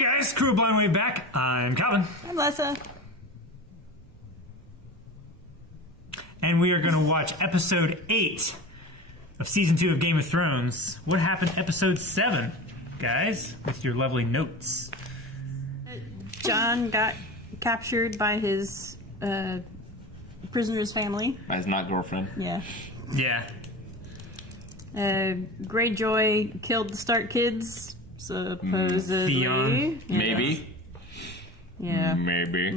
Hey guys, Crew of Blind Wave back. I'm Calvin. I'm Lessa. And we are going to watch episode 8 of season 2 of Game of Thrones. What happened episode 7, guys? With your lovely notes. Jon got captured by his prisoner's family. By his not girlfriend. Yeah. Yeah. Greyjoy killed the Stark kids, supposedly. Theon. Yeah. Maybe. Yeah. Maybe.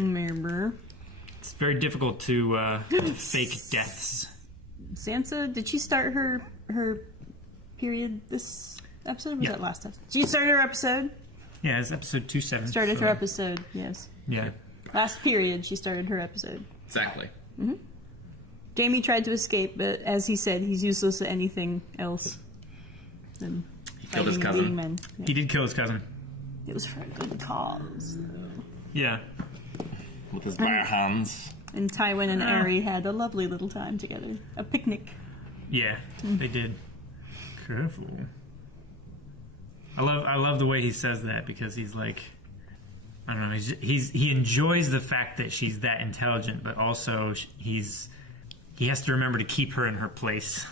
It's very difficult to fake deaths. Sansa, did she start her period this episode? Or was Yeah. that last episode? She started her episode? Yeah, it's episode 2-7. Started her episode, yes. Yeah. Last period, she started her episode. Exactly. Mm-hmm. Jaime tried to escape, but as he said, he's useless at anything else than He killed his fighting and cousin. beating men. Yeah. He did kill his cousin. It was for a good cause. Yeah. With his bare hands. And Tywin and Aerie had a lovely little time together. A picnic. Yeah, they did. Careful. I love the way he says that, because he's like, I don't know, he enjoys the fact that she's that intelligent, but also he has to remember to keep her in her place.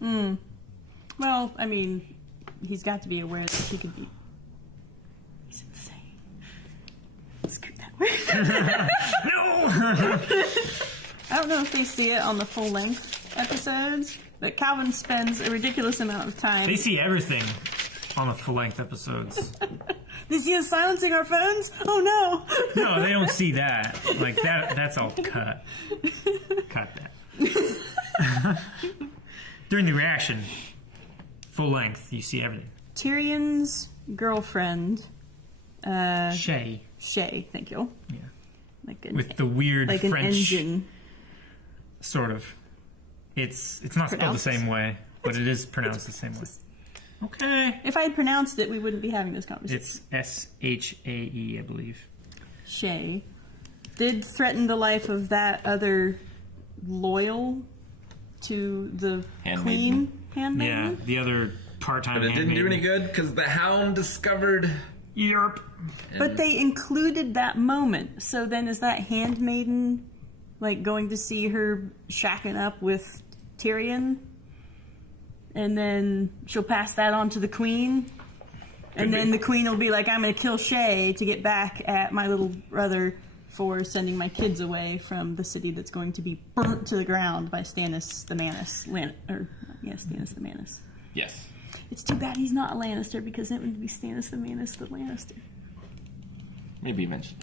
Well, I mean, he's got to be aware that she could be... He's insane. Scoot that way. No! I don't know if they see it on the full-length episodes, but Calvin spends a ridiculous amount of time... They see everything on the full-length episodes. They see us silencing our phones? Oh no! No, they don't see that. Like, that's all cut. Cut that. During the reaction, full length, you see everything. Tyrion's girlfriend... Shay. Shay, thank you. Yeah. Like With the weird like French... an engine. Sort of. It's not spelled the same way, but it is pronounced the same way. Okay. If I had pronounced it, we wouldn't be having this conversation. It's S-H-A-E, I believe. Shay did threaten the life of that other loyal to the Handmaiden. queen handmaiden. Yeah, the other part-time But it didn't do any handmaiden. good because the Hound discovered... Yerp. But they included that moment. So then is that handmaiden like going to see her shacking up with Tyrion? And then she'll pass that on to the queen. And then the queen will be like, I'm going to kill Shay to get back at my little brother for sending my kids away from the city that's going to be burnt to the ground by Stannis the Manus. Stannis the Manus. Yes. It's too bad he's not a Lannister, because it would be Stannis the Manus the Lannister. Maybe eventually.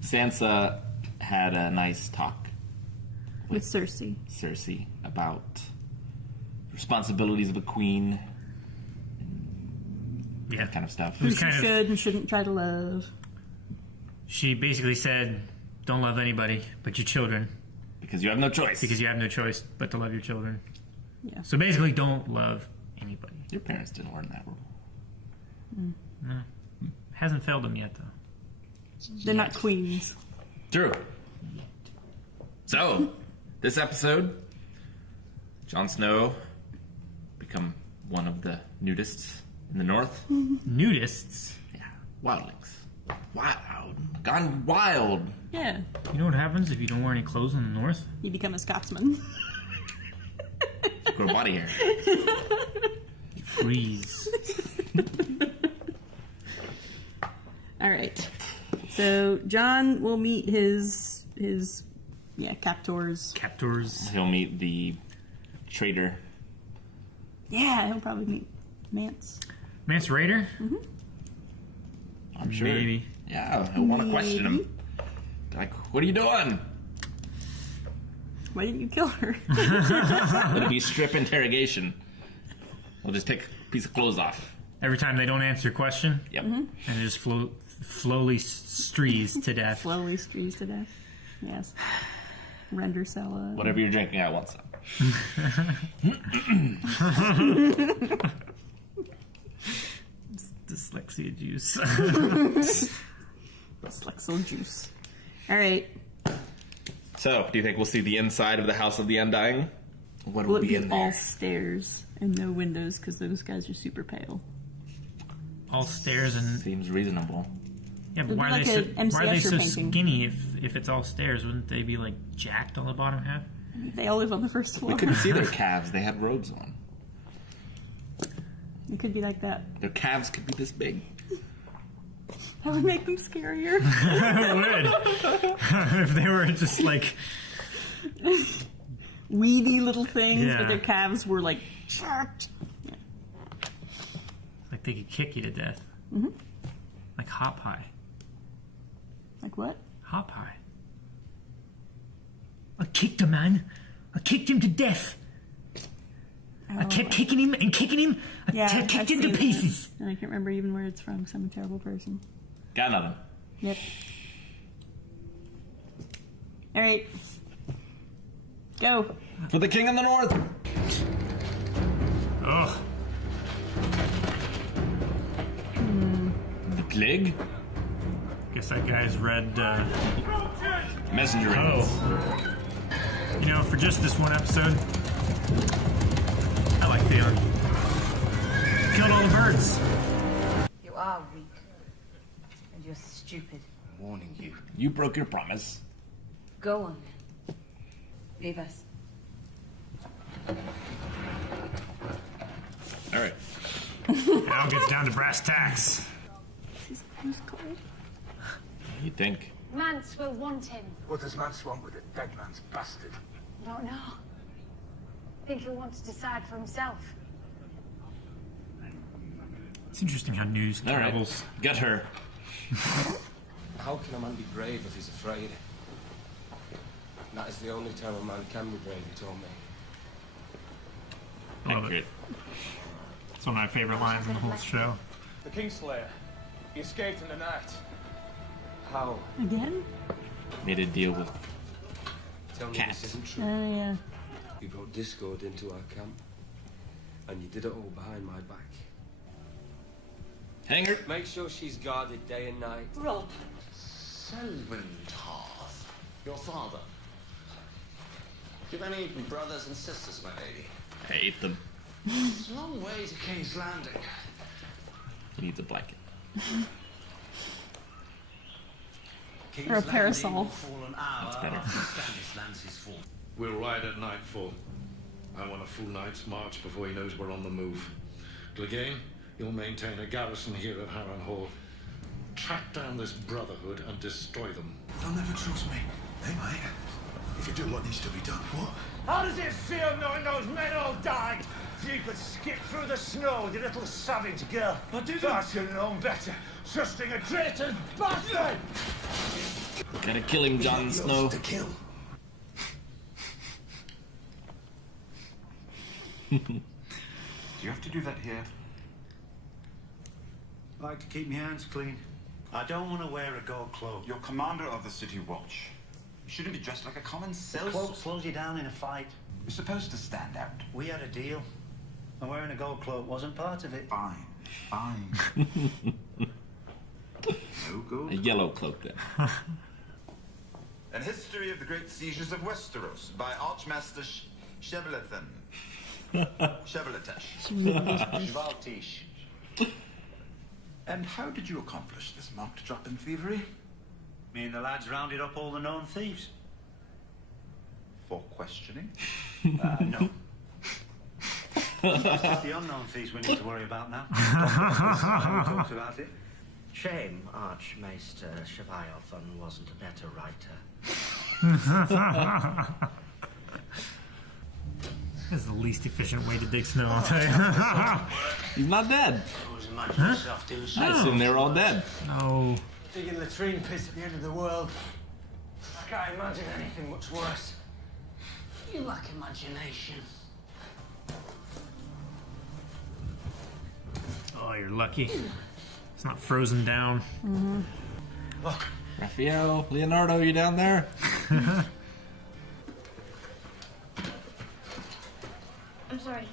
Sansa had a nice talk With Cersei. Cersei about responsibilities of a queen, Yeah. that kind of stuff. It was Who kind she of... should and shouldn't try to love. She basically said, don't love anybody but your children, Because you have no choice. because you have no choice but to love your children. Yeah. So basically, don't love anybody. Your parents didn't learn that rule. No. Hasn't failed them yet, though. They're not queens. True. So, this episode, Jon Snow become one of the nudists in the north. Nudists? Yeah, wildlings. Wild. Gone wild. Yeah. You know what happens if you don't wear any clothes in the north? You become a Scotsman. Grow body hair. Freeze. All right. So Jon will meet his captors. Captors. He'll meet the traitor. Yeah, he'll probably meet Mance. Mance Raider? I'm sure. Maybe. Yeah, he'll want to question him. Like, what are you doing? Why didn't you kill her? It'll be strip interrogation. We'll just take a piece of clothes off. Every time they don't answer a question, Yep. and it just slowly strees to death. Slowly strees to death. Yes. Render salad. Whatever you're drinking, I want some. Dyslexia juice. Slexel juice. All right. So, do you think we'll see the inside of the House of the Undying? What Will will it be be in all there? stairs and no windows because those guys are super pale? all stairs and Seems reasonable. yeah, but It'd why be are like they a why are they MCSer so painting. skinny if it's all stairs? Wouldn't they be like jacked on the bottom half? They all live on the first floor. We couldn't see their calves. They had robes on. It could be like that. Their calves could be this big. That would make them scarier. It would. If they were just like Weedy little things, Yeah. but their calves were like jacked. like they could kick you to death. Mhm. Like hot pie. Like what? Hot pie. I kicked a man. I kicked him to death. I kept kicking him and kicking him. I Yeah, kicked I've him to seen that. pieces. And I can't remember even where it's from, so I'm a terrible person. Got nothing. Yep. Alright. Go. For the king of the north. Ugh. The plague. Guess that guy's read. Messenger ants. Oh. You know, for just this one episode, I like Theon. Killed all the birds. You are weak. And you're stupid. I'm warning you. You broke your promise. Go on then. Leave us. All right. Now it gets down to brass tacks. Who's cold? You think? Mance will want him. What does Mance want with a dead man's bastard? Don't know. Think he'll want to decide for himself. It's interesting how news All right. travels. Get her. How can a man be brave if he's afraid? And that is the only time a man can be brave, he told me. I love Accurate. it. It's one of my favorite lines in the whole show. The Kingslayer. He escaped in the night. How? Again? Made a deal with. Tell me Cat. this isn't true. Oh, yeah. You brought discord into our camp, and you did it all behind my back. Hang her. Make sure she's guarded day and night. Rob. Selwyntarth. Your father. Do you have any brothers and sisters, my lady? I hate them. It's a long way to King's Landing. Needs a blanket. Or a parasol. That's better. We'll ride at nightfall. I want a full night's march before he knows we're on the move. Clegane, you'll maintain a garrison here at Harrenhal. Track down this brotherhood and destroy them. They'll never trust me. They might. If you do what needs to be done, what? How does it feel knowing those men all died? So you could skip through the snow with your little savage girl. I didn't. I should have known better. Trusting a traitor's bastard! Gotta kill him, Jon Snow. To kill. Do you have to do that here? I like to keep my hands clean. I don't want to wear a gold cloak. You're commander of the City Watch. You shouldn't be dressed like a common The cell. cloak slows you down in a fight. You're supposed to stand out. We had a deal. And wearing a gold cloak wasn't part of it. Fine. Fine. No gold. A yellow cloak then. An History of the Great Sieges of Westeros by Archmaster Sheblethan. Shebeletesh. Shvaltish. And how did you accomplish this marked drop in thievery? Me and the lads rounded up all the known thieves. For questioning? No. It's just the unknown thieves we need to worry about now. We talked about it. Shame Archmaester Shevaiothon wasn't a better writer. This is the least efficient way to dig snow, I'll tell you. He's not dead. Always imagine yourself doing I something. assume they're all dead. No. Digging latrine pits at the end of the world. I can't imagine anything much worse. You lack imagination. Oh, you're lucky. It's not frozen down. Look. Raphael, Leonardo, you down there? I'm sorry.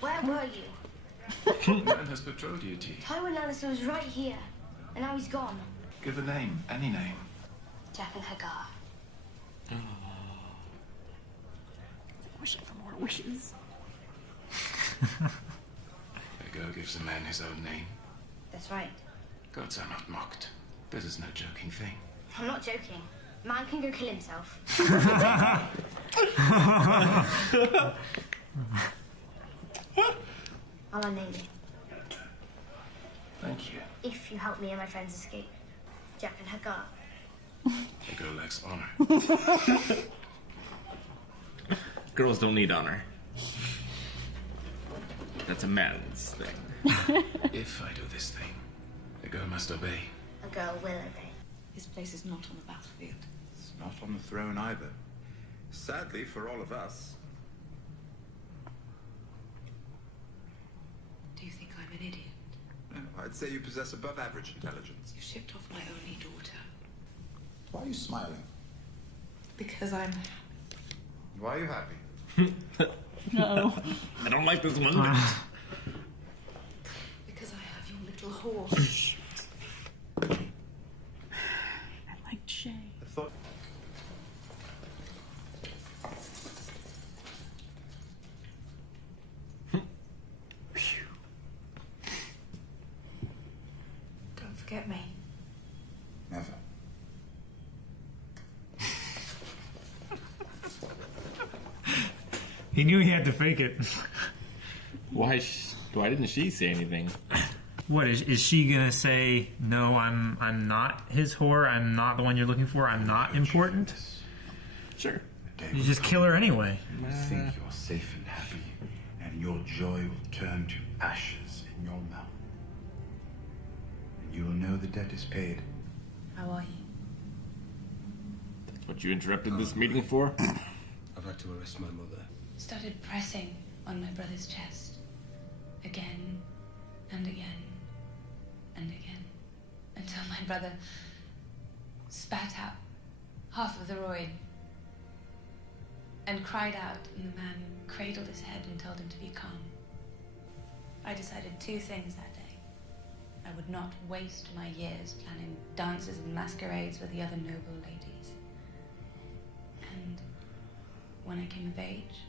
Where were you? Man has betrothed you, T. Tywin Lannister was right here, and now he's gone. Give a name, any name. Jeff and Hagar. Wishing for more wishes. Ego gives a man his own name. That's right. Gods are not mocked. This is no joking thing. I'm not joking. Man can go kill himself. I'll unname you. Thank you. If you help me and my friends escape. Jack and Hagar. Ego lacks honor. Girls don't need honor. That's a man's thing. If I do this thing, a girl must obey. A girl will obey. His place is not on the battlefield. It's not on the throne either. Sadly for all of us. Do you think I'm an idiot? No, I'd say you possess above average intelligence. You shipped off my only daughter. Why are you smiling? Because I'm... Why are you happy? Uh-oh. I don't like this one. Because I have your little horse. I like Shay. I thought... Don't forget me. Never. He knew he had to fake it. Why didn't she say anything? What is she gonna say? No, I'm not his whore. I'm not the one you're looking for. I'm not important. Sure. You just kill her anyway. You think you're safe and happy, and your joy will turn to ashes in your mouth. And you will know the debt is paid. How are you? That's what you interrupted this meeting for? I've had to arrest my mother. Started pressing on my brother's chest. Again and again and again. Until my brother spat out half of the roid and cried out, and the man cradled his head and told him to be calm. I decided two things that day. I would not waste my years planning dances and masquerades with the other noble ladies. And when I came of age,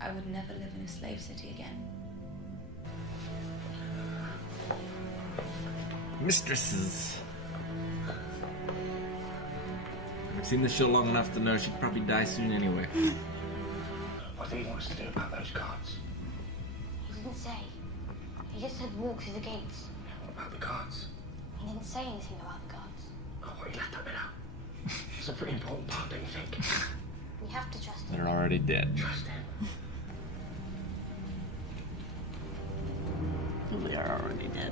I would never live in a slave city again. Mistresses. I've seen this show long enough to know she'd probably die soon anyway. What do you want us to do about those guards? He didn't say. He just said walk through the gates. What about the guards? He didn't say anything about the guards. Oh, well, you left that bit out. It's a pretty important part, don't you think? We have to trust him. They're already dead. Trust him. They are already dead.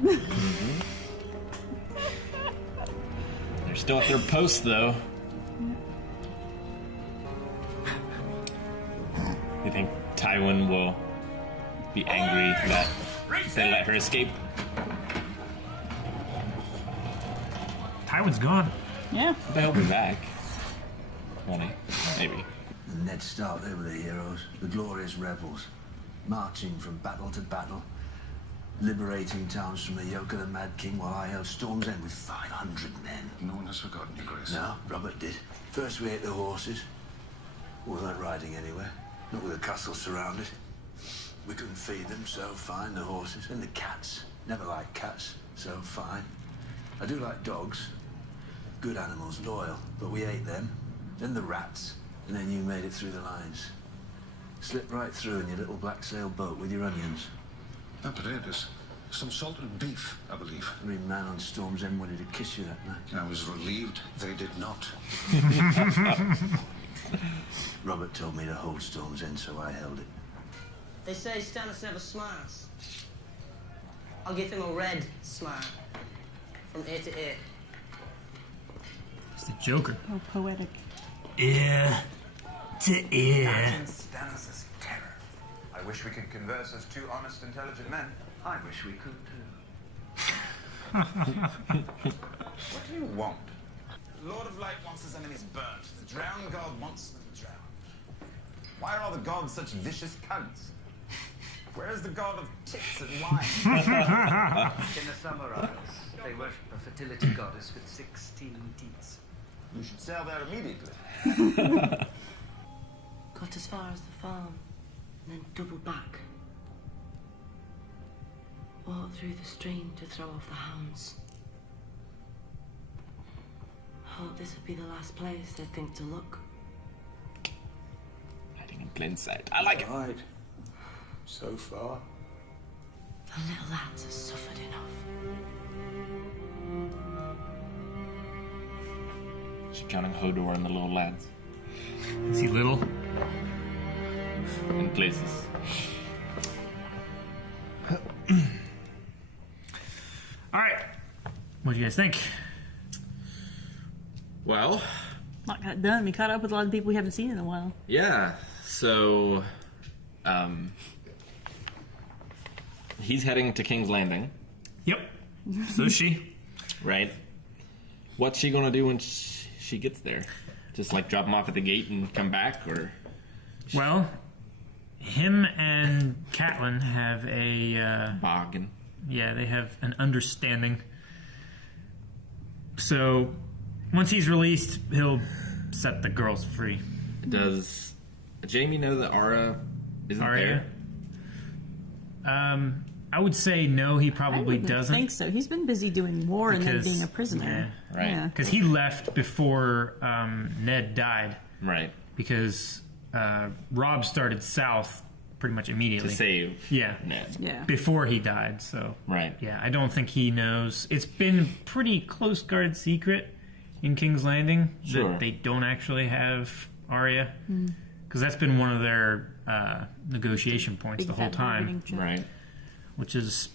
They're still at their post, though. You think Tywin will be angry that they let her escape? Tywin's gone. Yeah. They'll be back. Won't he? Maybe. Ned Stark, they were the heroes, the glorious rebels, marching from battle to battle, liberating towns from the yoke of the Mad King while I held Storm's End with 500 men. No one has forgotten you, Grace. No, Robert did. First we ate the horses. We weren't riding anywhere, not with the castle surrounded. We couldn't feed them, so fine, the horses. And the cats. Never liked cats, so fine. I do like dogs. Good animals, loyal, but we ate them. Then the rats, and then you made it through the lines. Slipped right through in your little black sail boat with your onions. No, but there's some salted beef, I believe. Every man on Storm's End wanted to kiss you that night. I was relieved they did not. Robert told me to hold Storm's End, so I held it. They say Stannis never smiles. I'll give him a red smile. From ear to ear. It's the Joker. Oh, poetic. Ear to ear. Imagine Stannis' terror. I wish we could converse as two honest, intelligent men. I wish we could What do you want? The Lord of Light wants his enemies burnt. The Drowned God wants them drowned. Why are all the gods such vicious cunts? Where is the god of tits and wine? In the Summer Isles, they worship a fertility goddess with 16 teats. You should sail there immediately. Got as far as the farm, and then doubled back. through the stream to throw off the hounds. I hope this would be the last place they'd think to look. Hiding in plain sight. I like it. Right. So far. The little lads have suffered enough. She counting Hodor and the little lads. Is he little? In places. All right. What do you guys think? Well, Not got done. We caught up with a lot of people we haven't seen in a while. yeah. So, he's heading to King's Landing. Yep. So is she. Right. What's she gonna do when she gets there? Just like drop him off at the gate and come back, or? Well, him and Catelyn have a bargain. Yeah, they have an understanding. So once he's released, he'll set the girls free. Does Jamie know that Arya isn't Arya? I would say no. He probably I doesn't. think so. He's been busy doing war and then Because- being a prisoner. Yeah, right. Yeah. Because he left before Ned died. Right. Because Robb started south pretty much immediately. To save Ned. Yeah. Before he died, so. Right. Yeah, I don't think he knows. It's been pretty close guarded secret in King's Landing Sure. that they don't actually have Arya. Hmm. Because that's been one of their negotiation points Big the whole fat bargaining time. chip. Right. Which is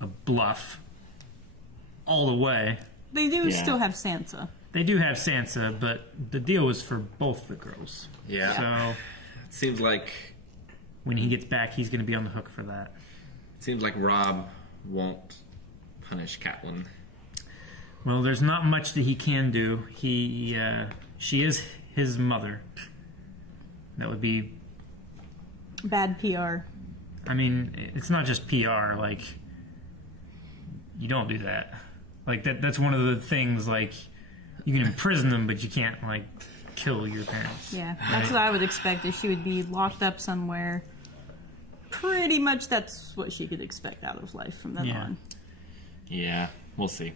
a bluff all the way. They do Yeah. still have Sansa. They do have Sansa, but the deal was for both the girls. Yeah. So It seems like when he gets back, he's going to be on the hook for that. Robb won't punish Catelyn. Well, there's not much that he can do. She is his mother. That would be. Bad PR. I mean, it's not just PR. Like, you don't do that. Like that's one of the things. Like, you can imprison them, but you can't like kill your parents. Yeah, that's what I would expect. Is she would be locked up somewhere. Pretty much, that's what she could expect out of life from then on. Yeah, we'll see.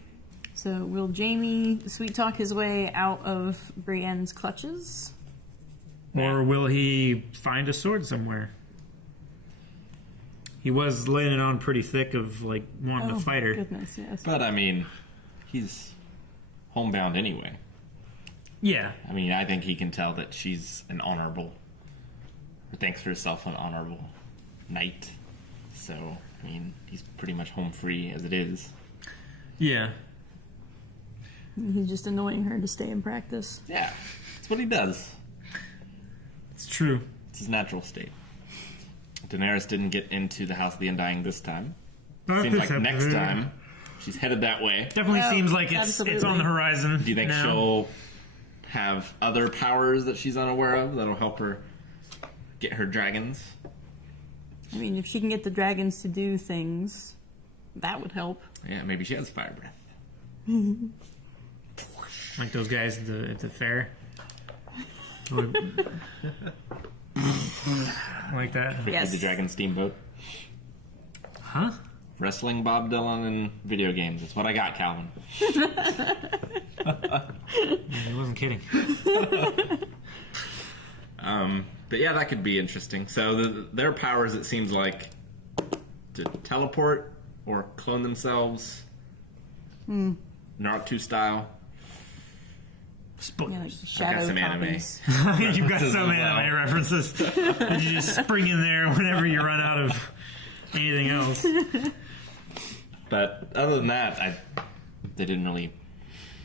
So, will Jamie sweet talk his way out of Brienne's clutches? Or will he find a sword somewhere? He was laying it on pretty thick of like wanting to fight her. Goodness, yes. But I mean, he's homebound anyway. Yeah. I mean, I think he can tell that she's an honorable, or thinks herself an honorable knight. So, I mean, he's pretty much home free as it is. Yeah. He's just annoying her to stay in practice. Yeah, that's what he does. It's true. It's his natural state. Daenerys didn't get into the House of the Undying this time. Seems like next time she's headed that way. Definitely seems like it's on the horizon. Do you think now. she'll have other powers that she's unaware of that'll help her get her dragons? I mean, if she can get the dragons to do things, that would help. Yeah, maybe she has fire breath. Like those guys at the fair. Like that. Yes. The Dragon Steamboat. Huh? Wrestling Bob Dylan and video games. That's what I got, Calvin. He wasn't kidding. But yeah, that could be interesting. So their powers, it seems like, to teleport or clone themselves. Naruto style. Yeah, like I got shadow some anime. copies. You've got references some as well. anime references. And you just spring in there whenever you run out of anything else. But other than that, they didn't really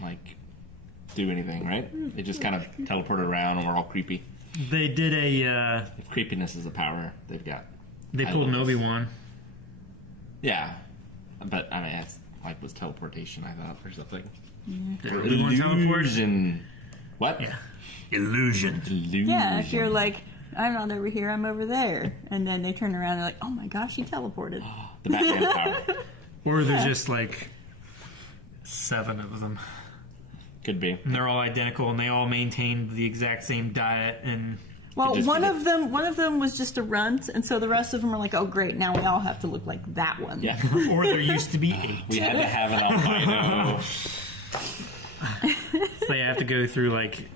like do anything, right? They just kind of teleported around and were all creepy. They did a. If creepiness is a power, they've got. They pulled an Obi-Wan. Yeah, but I mean, that's like was teleportation. I thought or something. Did Obi-Wan teleport? Illusion. What? Yeah. Illusion. Yeah, if you're like, I'm not over here, I'm over there. And then they turn around and they're like, oh my gosh, he teleported. The Batman power. Or there's just like 7 of them. Could be. And they're all identical and they all maintain the exact same diet and Well, one of them was just a runt, and so the rest of them are like, "Oh, great! Now we all have to look like that one." Yeah. Or there used to be 8. We had to have an albino. So they have to go through like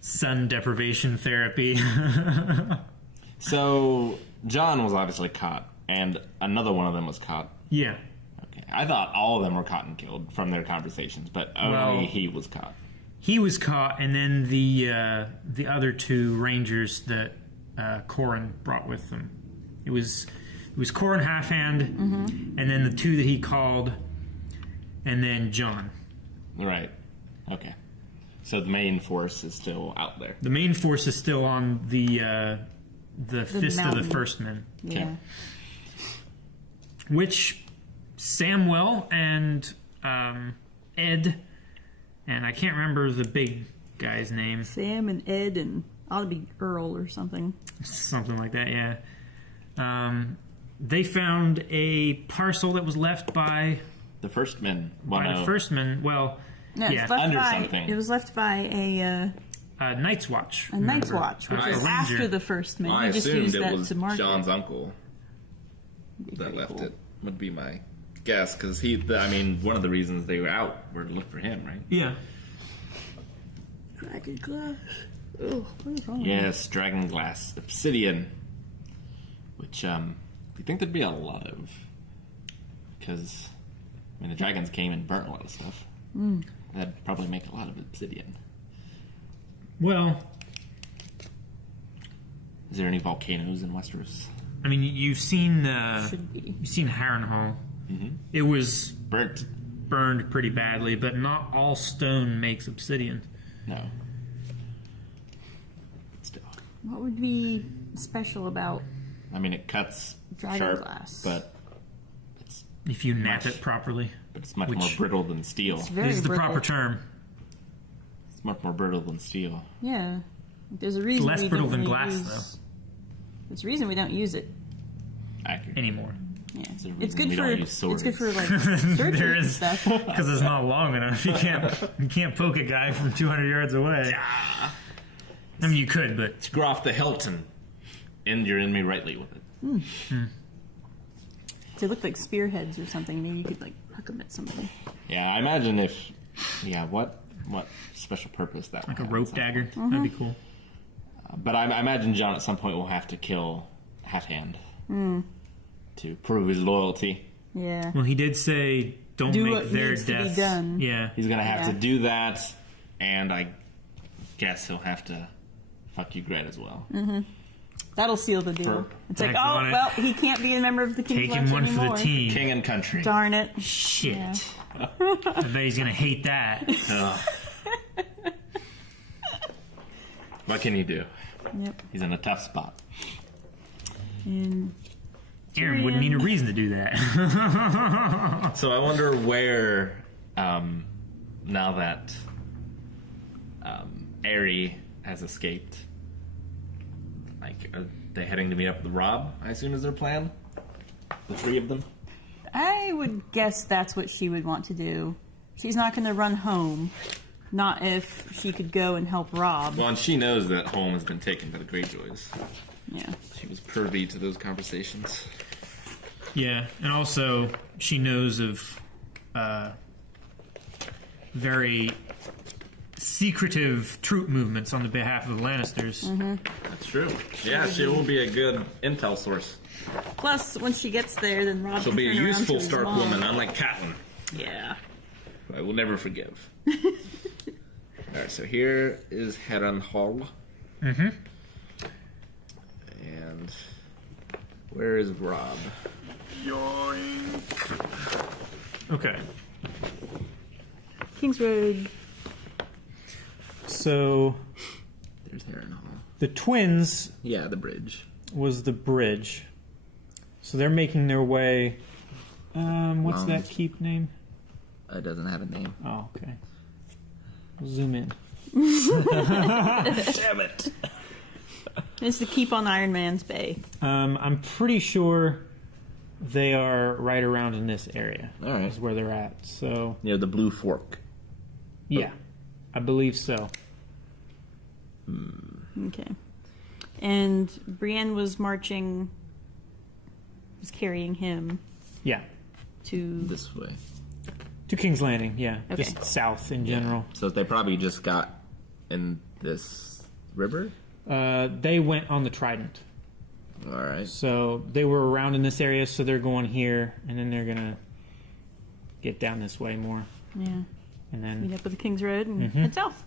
sun deprivation therapy. So John was obviously caught, and another one of them was caught. Yeah. Okay. I thought all of them were caught and killed from their conversations, but only he was caught. He was caught, and then the other 2 rangers that Corrin brought with them. It was Corrin Halfhand, and then the 2 that he called, and then John. Right. Okay. So the main force is still out there. The main force is still on the Fist mountain. of the First Men. Yeah. Okay. Which Samwell and Ed, and I can't remember the big guy's name. Sam and Ed and ought to be Earl or something. Something like that, yeah. They found a parcel that was left by the First Men. By the First Men. Well, No, yeah, it's left under by, something. It was left by a Night's Watch. Night's remember? Watch, which A is ranger. after the First Men. I He just assumed used it that was to mark John's it. uncle that left it. Would be my guess, because one of the reasons they were out were to look for him, right? Yeah. Dragon glass. Oh, what is wrong with Yes, dragon glass, obsidian, which you think there'd be a lot of, because the dragons came and burnt a lot of stuff. Mm. That'd probably make a lot of obsidian. Well, is there any volcanoes in Westeros? I mean, you've seen Harrenhal. Mm-hmm. It was burned pretty badly, but not all stone makes obsidian. No. Still, What would be special about it cuts dragon sharp, glass? but if you nap it properly, but it's much Which- more brittle than steel. It's very is the brittle. proper term. It's much more brittle than steel. Yeah. There's a It's reason less we brittle don't than really glass, use... There's a reason we don't use it. Accurate. Anymore. Yeah. It's a It's reason good we for don't use it's good for swords. like surgery There and is, stuff. because it's not long enough. You can't poke a guy from 200 yards away. I mean, you could, but Screw off the hilt and end your enemy rightly with it. They look like spearheads or something. Maybe you could like huck them at somebody. Yeah, I imagine what special purpose that like a would have rope at some dagger. point. That'd be cool. But I imagine John at some point will have to kill Halfhand to prove his loyalty. Yeah. Well, he did say, "Don't Do make what their needs to be deaths." done. Yeah, He's gonna have to Yeah. do that, and I guess he'll have to fuck you, Gret, as well. That'll seal the deal. It's like, Back oh on it. well, he can't be a member of the King's take him Watch one anymore. for the team. King and country. Darn it. Shit. Yeah. I bet he's gonna hate that. Ugh. What can you do? Yep. He's in a tough spot. And Aaron wouldn't need a reason to do that. So I wonder where, now that Aerie has escaped, are they heading to meet up with Robb, I assume is their plan? The 3 of them? I would guess that's what she would want to do. She's not going to run home. Not if she could go and help Robb. Well, and she knows that home has been taken by the Greyjoys. Yeah. She was privy to those conversations. Yeah, and also she knows of very secretive troop movements on the behalf of the Lannisters. That's true. Yeah, she will be a good intel source. Plus, when she gets there, then Robb She'll can be a turn around to useful his Stark mom. woman, unlike Catelyn. Yeah. I will never forgive. Alright, so here is Harrenhal. Mm-hmm. And where is Robb? Okay. King's Road. So There's Harrenhal. the twins Yeah, the bridge. was the bridge. So they're making their way. What's Long. that keep name? It doesn't have a name. Oh, okay. Zoom in. Damn it. It's the keep on Iron Man's Bay. I'm pretty sure they are right around in this area. All right. Is where they're at. So Near the Blue Fork. yeah, I believe so. Okay. And Brienne was carrying him Yeah. to... This way. To King's Landing, yeah. Okay. Just south in general. So they probably just got in this river? They went on the Trident. All right. So they were around in this area, so they're going here, and then they're going to get down this way more. Yeah. And then... Meet up with the King's Road and head south.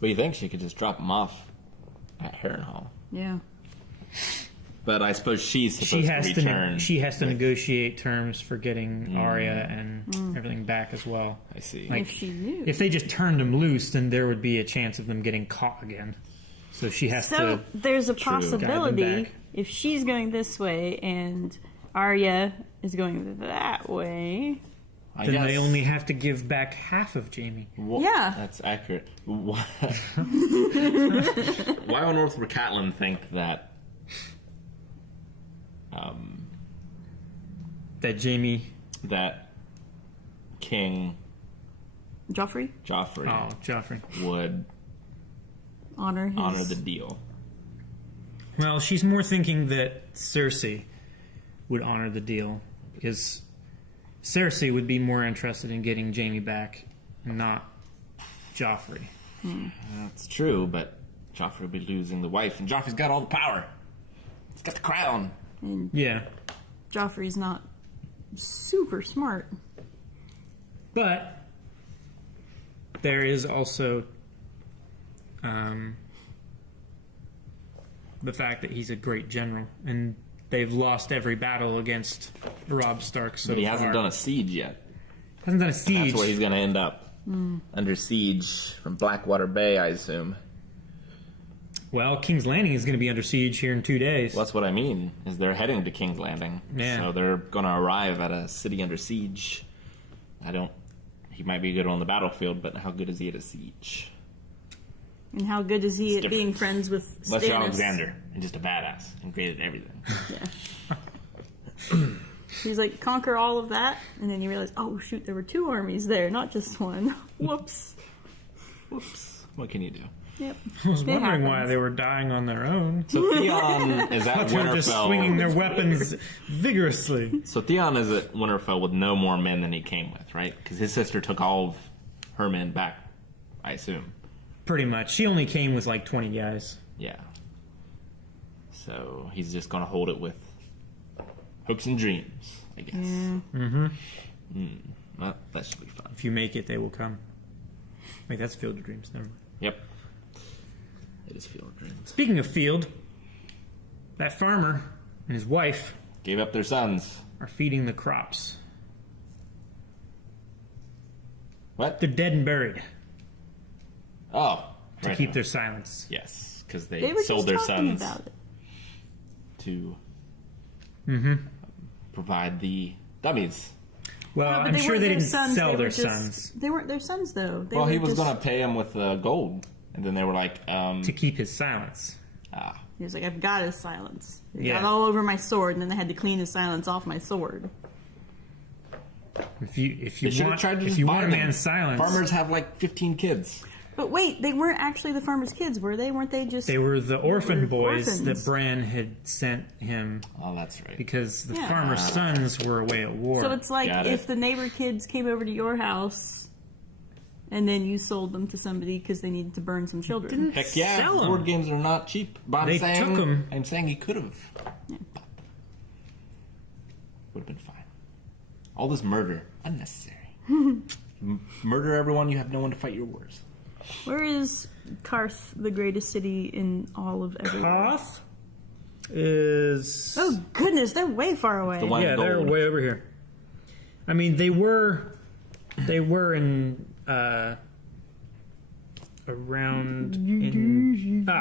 Well, you think she could just drop him off at Harrenhal? Yeah. But I suppose she's supposed to return. She has to negotiate terms for getting Arya and everything back as well. I see. Like, If she knew. if they just turned him loose, then there would be a chance of them getting caught again. So she has So to... there's a guide them possibility back. if she's going this way and Arya is going that way. I Then guess. they only have to give back half of Jaime. Yeah. That's accurate. Why on earth would Catelyn think that... That Jaime... That King... Joffrey? Joffrey. Oh, Joffrey. Would Honor the deal. Well, she's more thinking that Cersei would honor the deal, because Cersei would be more interested in getting Jaime back, not Joffrey. That's true, but Joffrey would be losing the wife, and Joffrey's got all the power. He's got the crown. And Yeah. Joffrey's not super smart. But there is also the fact that he's a great general, and they've lost every battle against Robb Stark so But he far. hasn't done a siege yet. Hasn't done a siege. That's where he's going to end up. Under siege from Blackwater Bay, I assume. Well, King's Landing is going to be under siege here in 2 days. Well, that's what I mean, is they're heading to King's Landing. Yeah. So they're going to arrive at a city under siege. He might be good on the battlefield, but how good is he at a siege? And how good is he It's at being friends with Stannis? Unless you're Alexander, and just a badass, and great at everything. Yeah. He's like, conquer all of that, and then you realize, oh shoot, there were 2 armies there, not just one. Whoops. Whoops. What can you do? Yep. I was It wondering why happens. they were dying on their own. So Theon is at They were just swinging their Winterfell. weapons vigorously. So Theon is at Winterfell with no more men than he came with, right? Because his sister took all of her men back, I assume. Pretty much. She only came with like 20 guys. Yeah. So he's just going to hold it with hopes and dreams, I guess. Mm-hmm. Well, that should be fun. If you make it, they will come. Wait, that's Field of Dreams. Never mind. Yep. It is Field of Dreams. Speaking of field, that farmer and his wife Gave up their sons. are feeding the crops. What? They're dead and buried. Oh. To right keep now. their silence. Yes, because They they were sold just their talking sons about it. to Mm-hmm. provide the dummies. Well, No, but I'm they sure weren't they their didn't sons, sell they their were just- sons They weren't their sons, though. They Well, were he was just, going to pay him with gold, and then they were like, to keep his silence. He was like, I've got his silence. It Yeah. got all over my sword, and then they had to clean his silence off my sword. If you They should have want tried to if just you buy want a them. man's silence, Farmers have like 15 kids. But wait, they weren't actually the farmer's kids, were they? Weren't they just... they were the orphan boys orphans. that Bran had sent him. Oh, that's right. Because the Yeah. farmer's sons were away at war. So it's like Got if it. the neighbor kids came over to your house, and then you sold them to somebody because they needed to burn some children. Heck yeah, Sell 'em. board games are not cheap. But I'm They saying, took 'em. I'm saying he could have. Would have been fine. All this murder, unnecessary. Murder everyone, you have no one to fight your wars. Where is Karth, the greatest city in all of everywhere? Koth is... Oh goodness, they're way far away. The one- yeah, they're gold. way over here. I mean, they were in around in They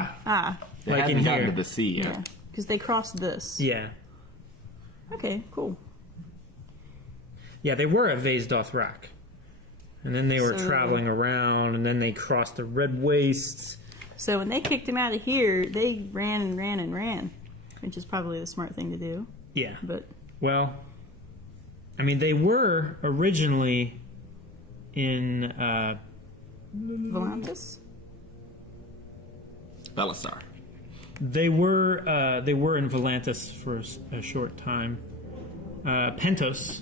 like hadn't in gotten here. to the sea yet. Yeah, because they crossed this. Yeah, Okay, cool. yeah, they were at Vaisdoth Rock, and then they were So- traveling around, and then they crossed the Red Wastes. So when they kicked him out of here, they ran and ran and ran, which is probably the smart thing to do. Yeah, But well, I mean, they were originally in Volantis? Belisar. They were in Volantis for a short time. Pentos,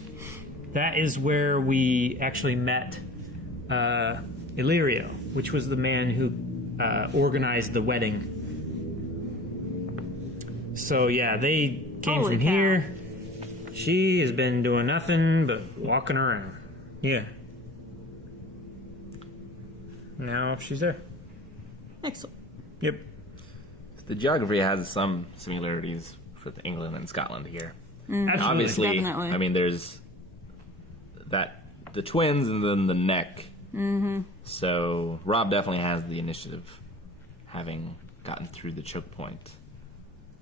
that is where we actually met Illyrio, which was the man who organized the wedding. So yeah, they came Holy from cow. here. She has been doing nothing but walking around. Yeah. Now she's there. Excellent. Yep. The geography has some similarities with England and Scotland here. Absolutely. Obviously, Definitely. I mean, there's the twins and then the neck. Mm-hmm. So Rob definitely has the initiative, having gotten through the choke point.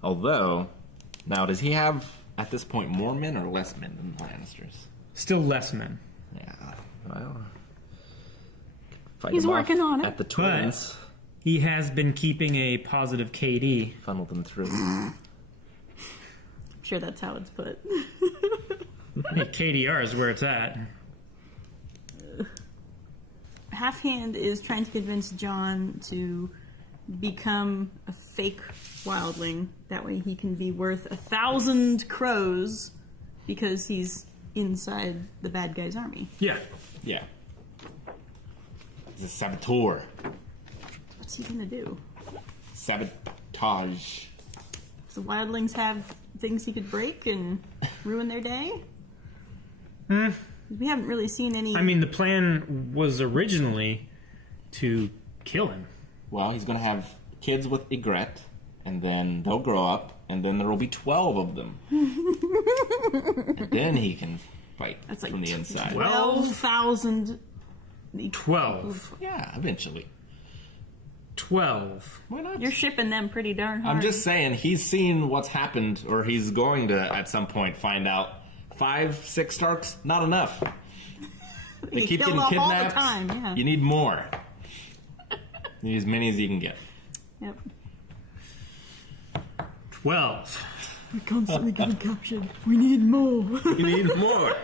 Although, now does he have at this point more men or less men than the Lannisters? Still less men. Yeah. Well, fight He's them off working on it. at the twins. He has been keeping a positive KD. Funnel them through. I'm sure that's how it's put. Hey, KDR is where it's at. Half Hand is trying to convince John to become a fake wildling. That way he can be worth 1,000 crows because he's inside the bad guy's army. Yeah. Yeah. He's a saboteur. What's he gonna do? Sabotage. The wildlings have things he could break and ruin their day? We haven't really seen any... I mean, the plan was originally to kill him. Well, he's going to have kids with Ygritte, and then they'll grow up, and then there will be 12 of them. And then he can fight That's like from the inside. 12,000... 12. Yeah, eventually. 12. Why not? You're shipping them pretty darn hard. I'm just saying, he's seen what's happened, or he's going to, at some point, find out 5, 6 Starks, not enough. They You keep kill getting off all the kidnapped. time, yeah. You need more. You need as many as you can get. Yep. 12. We're constantly getting captured. We need more. You need more.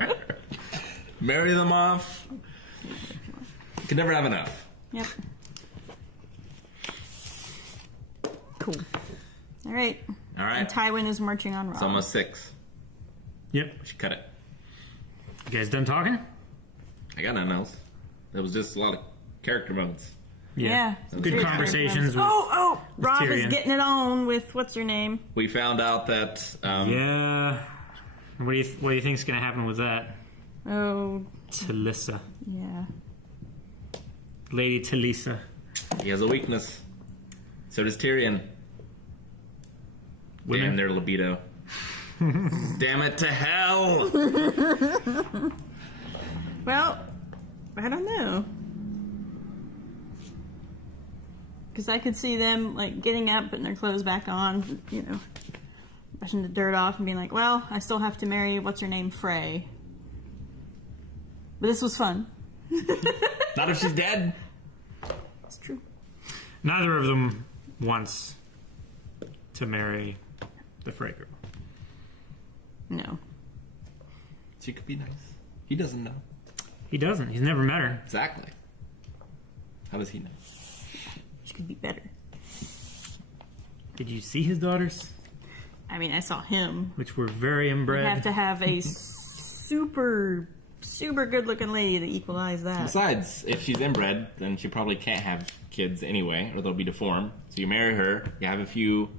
Marry them off. You can never have enough. Yep. Cool. All right. All right. And Tywin is marching on Rob. It's almost 6. Yep. We should cut it. You guys done talking? I got nothing else. There was just a lot of character moments. Yeah. Good conversations with Rob is Tyrion. getting it on with what's her name? We found out that... yeah. What do you think's going to happen with that? Oh. Talisa. Yeah. Lady Talisa. He has a weakness. So does Tyrion. Women? Damn their libido. Damn it to hell! Well, I don't know. Because I could see them, like, getting up, putting their clothes back on, you know, brushing the dirt off and being like, well, I still have to marry, what's her name, Frey. But this was fun. Not if she's dead. It's true. Neither of them wants to marry the Frey girl. No. She could be nice. He doesn't know. He doesn't. He's never met her. Exactly. How does he know? She could be better. Did you see his daughters? I mean, I saw him. Which were very inbred. You have to have a super good-looking lady to equalize that. Besides, if she's inbred, then she probably can't have kids anyway, or they'll be deformed. So you marry her, you have a few,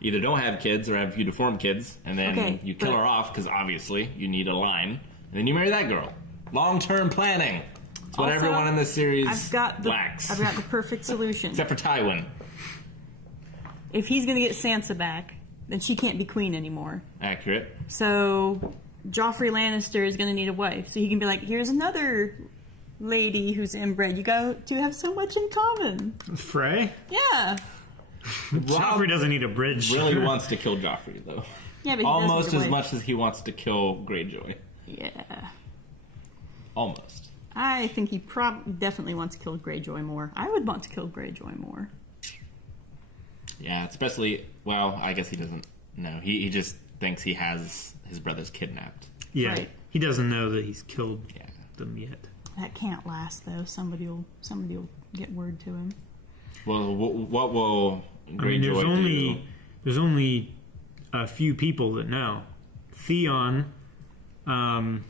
either don't have kids or have a few deformed kids, and then you kill her off, because obviously you need a line, and then you marry that girl. Long-term planning. It's what Also, everyone in this series I've got the perfect solution. Except for Tywin. If he's going to get Sansa back, then she can't be queen anymore. Accurate. So Joffrey Lannister is going to need a wife. So he can be like, here's another lady who's inbred. You got to have so much in common. Frey? Yeah. Joffrey doesn't need a bridge. Really wants to kill Joffrey, though. Yeah, but he almost does need a as wife. much as he wants to kill Greyjoy. Yeah. Almost. I think he definitely wants to kill Greyjoy more. I would want to kill Greyjoy more. Yeah, especially, well, I guess he doesn't know. He just thinks he has his brothers kidnapped. Yeah. Right. He doesn't know that he's killed them yet. That can't last though. Somebody will get word to him. Well, what will great joy to you. There's only a few people that know. Theon, no,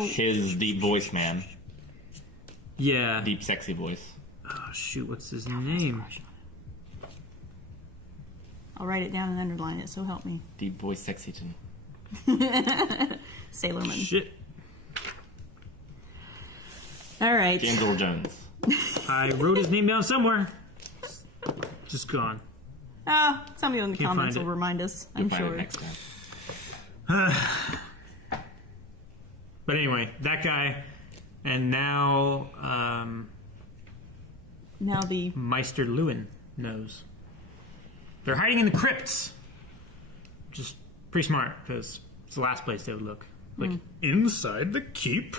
his deep voice man. Yeah, deep sexy voice. Oh shoot, what's his name? I'll write it down and underline it, so help me. Deep voice Sexyton. Sailorman. Shit. All right. James Earl Jones. I wrote his name down somewhere. Just gone. Somebody in the comments will remind us, I'm sure. Next time. But anyway, that guy, and now the Meister Lewin knows. They're hiding in the crypts, which is pretty smart because it's the last place they would look. Like inside the keep,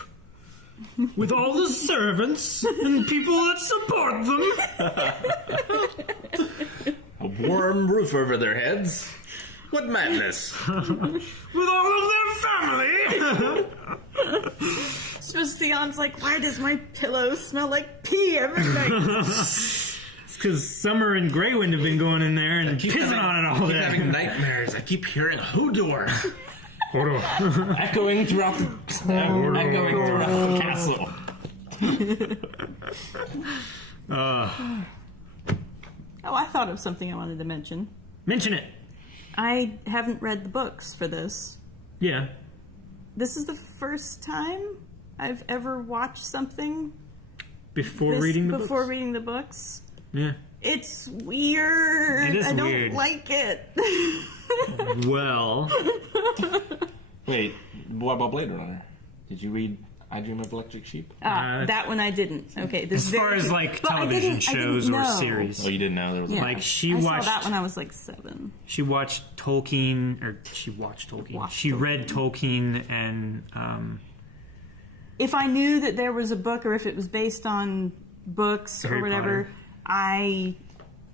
with all the servants and people that support them. A warm roof over their heads. What madness! With all of their family. So Theon's like, why does my pillow smell like pee every night? Because Summer and Greywind have been going in there and pissing on it all day. I keep having nightmares. I keep hearing Hodor. echoing throughout the castle. Oh, I thought of something I wanted to mention. Mention it. I haven't read the books for this. Yeah. This is the first time I've ever watched something before reading the books. Yeah. It's weird. It is I don't weird. like it. Well. Wait, what about Blade Runner? Did you read I Dream of Electric Sheep? That one I didn't. Okay. As far as like television shows or series. Oh, you didn't know there was like she I watched saw that when I was like 7. She watched Tolkien, or she watched Tolkien. She read Tolkien, and if I knew that there was a book or if it was based on books Harry or whatever, Potter. I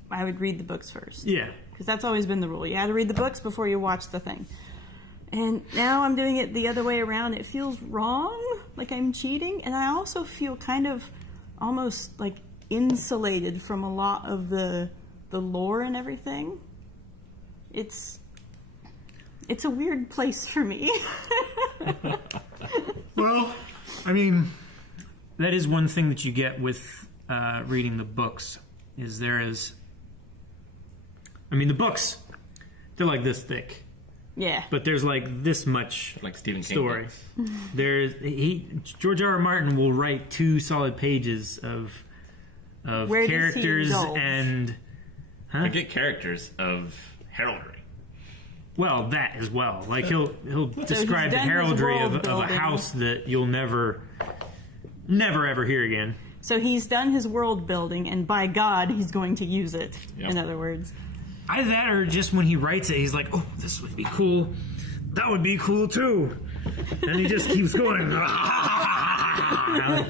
would read the books first. Yeah. Because that's always been the rule. You had to read the books before you watch the thing. And now I'm doing it the other way around. It feels wrong, like I'm cheating, and I also feel kind of almost like insulated from a lot of the lore and everything. It's a weird place for me. Well, I mean, that is one thing that you get with reading the books. The books, they're like this thick. Yeah. But there's like this much like Stephen King story. George R.R. Martin will write 2 solid pages of Where characters and Forget characters of heraldry. Well, that as well. Like he'll describe the heraldry of a house that you'll never ever hear again. So he's done his world building, and by God, he's going to use it. Yep. In other words. Either that, or just when he writes it, he's like, "Oh, this would be cool. That would be cool too." And he just keeps going. I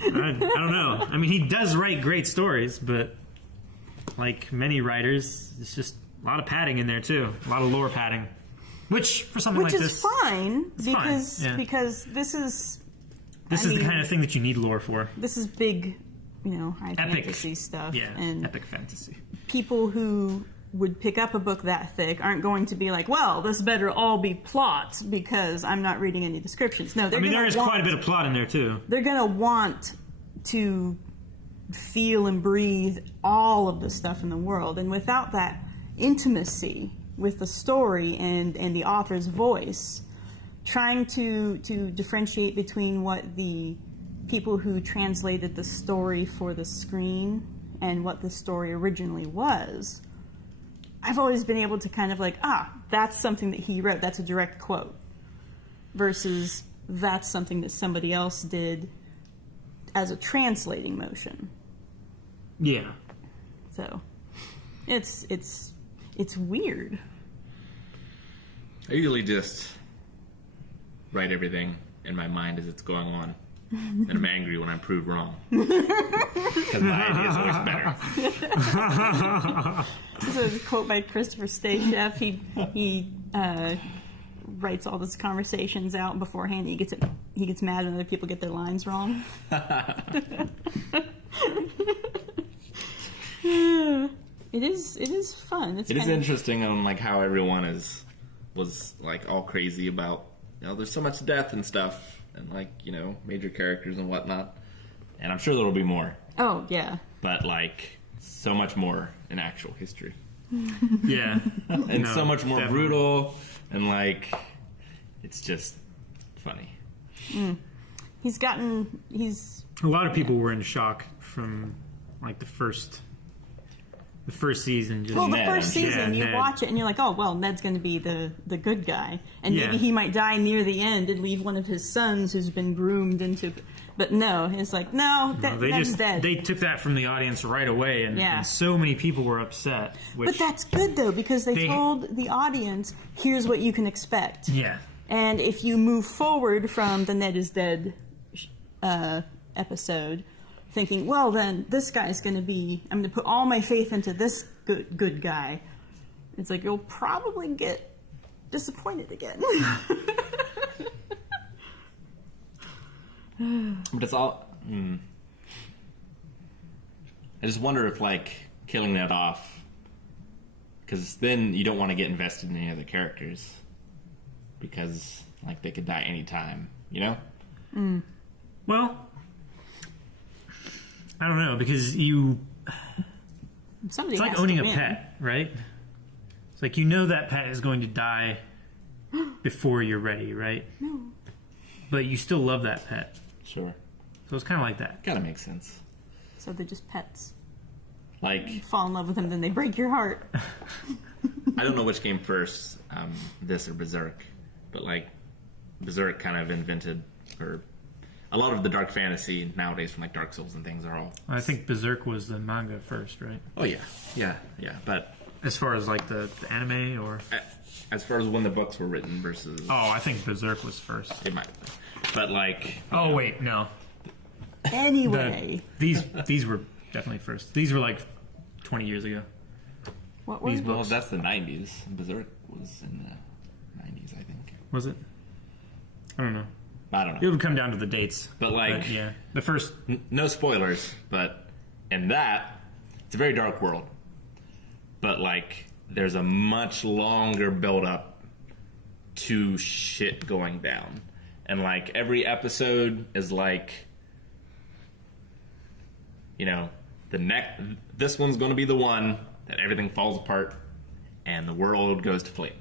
don't know. I mean, he does write great stories, but like many writers, it's just a lot of padding in there too. A lot of lore padding, which for something like this, which is fine because this is the kind of thing that you need lore for. This is big, high epic fantasy stuff. Yeah, and epic fantasy. People who would pick up a book that thick aren't going to be like, well, this better all be plot because I'm not reading any descriptions. No, there is quite a bit of plot in there too. They're going to want to feel and breathe all of the stuff in the world, and without that intimacy with the story and the author's voice, trying to differentiate between what the people who translated the story for the screen and what the story originally was, I've always been able to kind of like, that's something that he wrote, that's a direct quote, versus that's something that somebody else did as a translating motion. Yeah. So it's weird. I usually just write everything in my mind as it's going on. And I'm angry when I'm proved wrong. Because my idea is always better. This is a quote by Christopher Stachef. He writes all these conversations out beforehand. He gets mad when other people get their lines wrong. It is fun. It is interesting on like how everyone was like all crazy about, you know, there's so much death and stuff, and like, you know, major characters and whatnot. And I'm sure there'll be more. Oh yeah. But like so much more in actual history. Yeah. And No, so much more definitely. brutal, and like it's just funny. He's A lot of people were in shock from like the first season. Just well, the Ned, first season, you Ned. watch it and you're like, oh, well, Ned's going to be the good guy. And Yeah. maybe he might die near the end and leave one of his sons who's been groomed into... But no, it's like, no, Ned's dead. They took that from the audience right away, and so many people were upset. Which, But that's good, though, because they told the audience, here's what you can expect. yeah, And if you move forward from the Ned is dead episode, thinking, well, then this guy's going to be... I'm going to put all my faith into this good guy. It's like, you'll probably get disappointed again. But it's all. I just wonder if like killing that off, because then you don't want to get invested in any other characters, because like they could die anytime, you know. well, I don't know, because you. Somebody It's like has owning to a win. pet, right? It's like, you know that pet is going to die before you're ready, right? No. But you still love that pet. Sure. So it's kind of like that. Kind of makes sense. So they're just pets. Like, You fall in love with them, then they break your heart. I don't know which came first, this or Berserk, but like Berserk kind of invented, or a lot of the dark fantasy nowadays from like Dark Souls and things are all. I think Berserk was the manga first, right? Oh yeah, yeah. But as far as like the anime, or as far as when the books were written versus. Oh, I think Berserk was first. It might be. But like. Oh wait, no. Anyway. These were definitely first. These were like 20 years ago. What were These Well, books. that's the 90s. Berserk was in the 90s, I think. Was it? I don't know. I don't know. It would come down to the dates. But like, yeah, the first. No spoilers, but in that, it's a very dark world. But like, there's a much longer build up to shit going down, and like every episode is like, you know, this one's going to be the one that everything falls apart and the world goes to flames.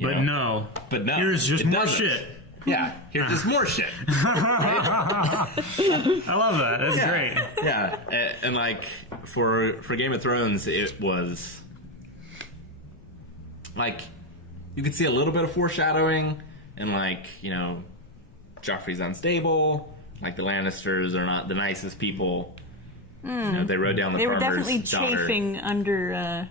But no. Here's just it more doesn't. shit. Yeah, here's just more shit. I love that. That's great. Yeah, and like for Game of Thrones, it was like you could see a little bit of foreshadowing, and like, you know, Joffrey's unstable. Like the Lannisters are not the nicest people. You know, they rode down the They were farmer's definitely daughter. chafing under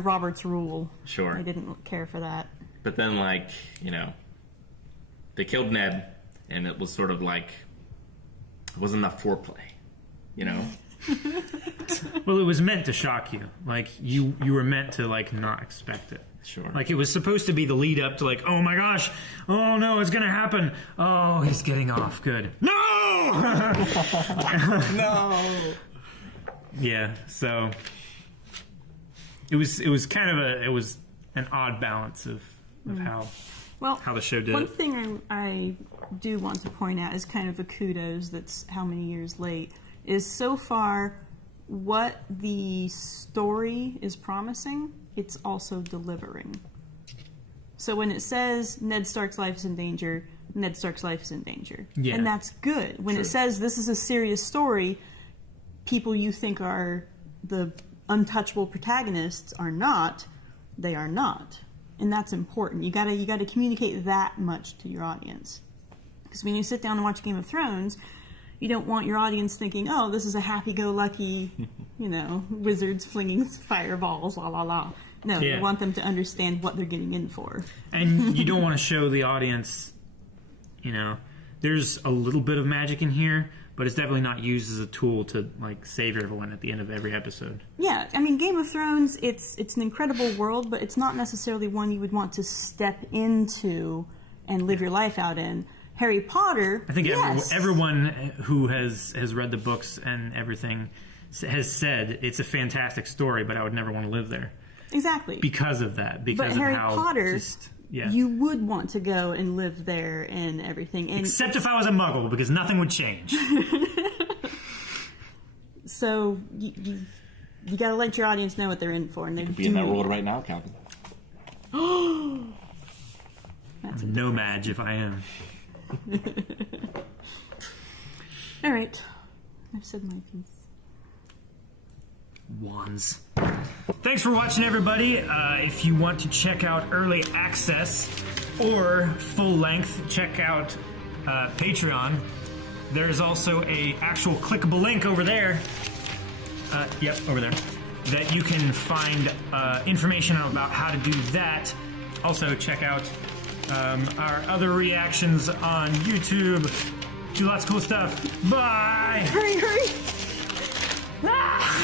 Robert's rule. Sure. They didn't care for that. But then, like, you know, they killed Ned, and it was sort of like it wasn't enough foreplay, you know. Well, it was meant to shock you. Like you were meant to like not expect it. Sure. Like it was supposed to be the lead up to like, oh my gosh, oh no, it's gonna happen. Oh, he's getting off. Good. No. No. Yeah. So it was kind of an odd balance of how the show did One it. thing I do want to point out is kind of a kudos that's how many years late, is so far what the story is promising, it's also delivering. So when it says Ned Stark's life is in danger, Ned Stark's life is in danger. Yeah. And that's good. When True. it says this is a serious story, people you think are the untouchable protagonists are not, they are not. And that's important. You gotta communicate that much to your audience. Because when you sit down and watch Game of Thrones, you don't want your audience thinking, oh, this is a happy-go-lucky, you know, wizards flinging fireballs, la la la. No, Yeah. you want them to understand what they're getting in for. And you don't want to show the audience, you know, there's a little bit of magic in here, but it's definitely not used as a tool to like save everyone at the end of every episode. Yeah, I mean, Game of Thrones, it's an incredible world, but it's not necessarily one you would want to step into and live your life out in. Harry Potter, I think yes. everyone who has read the books and everything has said it's a fantastic story, but I would never want to live there Exactly. because of that. Because But of Harry how Potter, yeah. you would want to go and live there and everything. And Except if I was a Muggle, because nothing would change. So you got to let your audience know what they're in for. And You could be in that world right now, Calvin. That's I'm no Madge if I am. All right. I've said my piece. Wands. Thanks for watching, everybody. If you want to check out early access or full length, check out Patreon. There's also a actual clickable link over there. Yep, over there. That you can find information about how to do that. Also, check out our other reactions on YouTube. Do lots of cool stuff. Bye! Hurry, hurry! Ah!